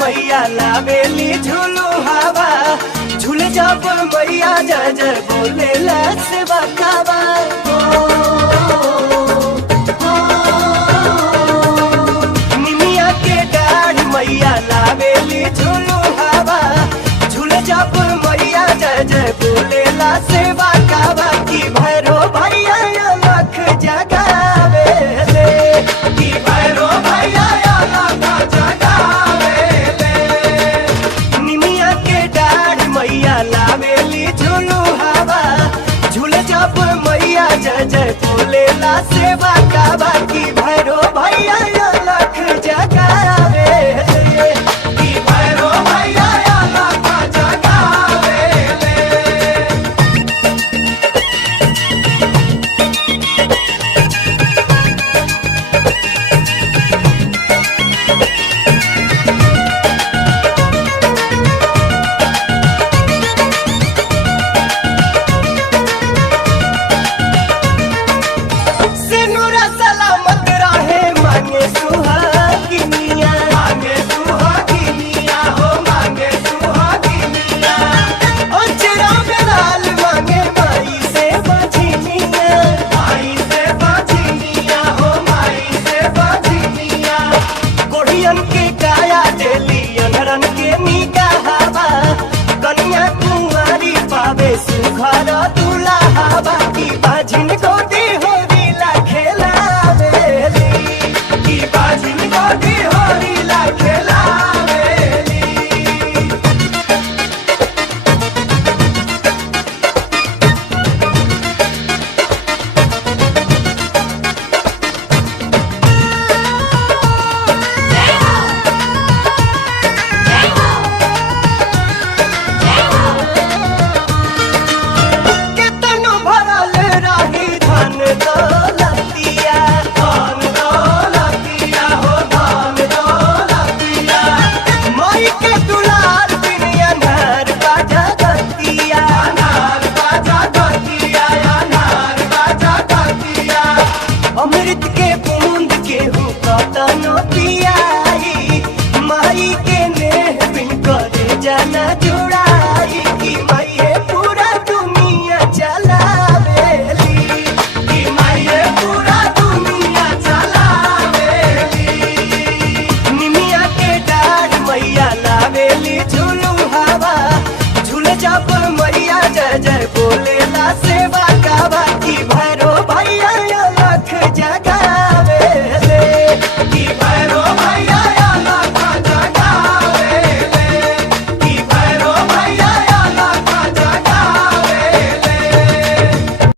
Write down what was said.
मैया लावेली झूलू हवा झूल जब मैया जय जय बोले से बकावा निमिया के डाढ़ मैया लावेली झूलू हवा झूल जब मैया जय जय बोले से बकावा की भैरो भैया लख जगावे ले की भैरो भैया लख जगावे मैया लावेली झूलू हवा झूल जब मैया जय जय बोलेला सेवा का बाकी भैरो भैया लख जगावे की भैरो भैया लख जगावे सुखर दुल्हा बाकी बाजिन गोदी होरीला खेलावेली की बाजिन गोदी होरीला खेलावेली अमृत के बूंद के कतनो पियाई माई के नेह बिन करे जाना जुड़ाई की माई पूरा दुनिया चलावेली की माई पूरा दुनिया चलावेली निमिया के डाढ़ मैया लावेली झूलू हवा झूल जब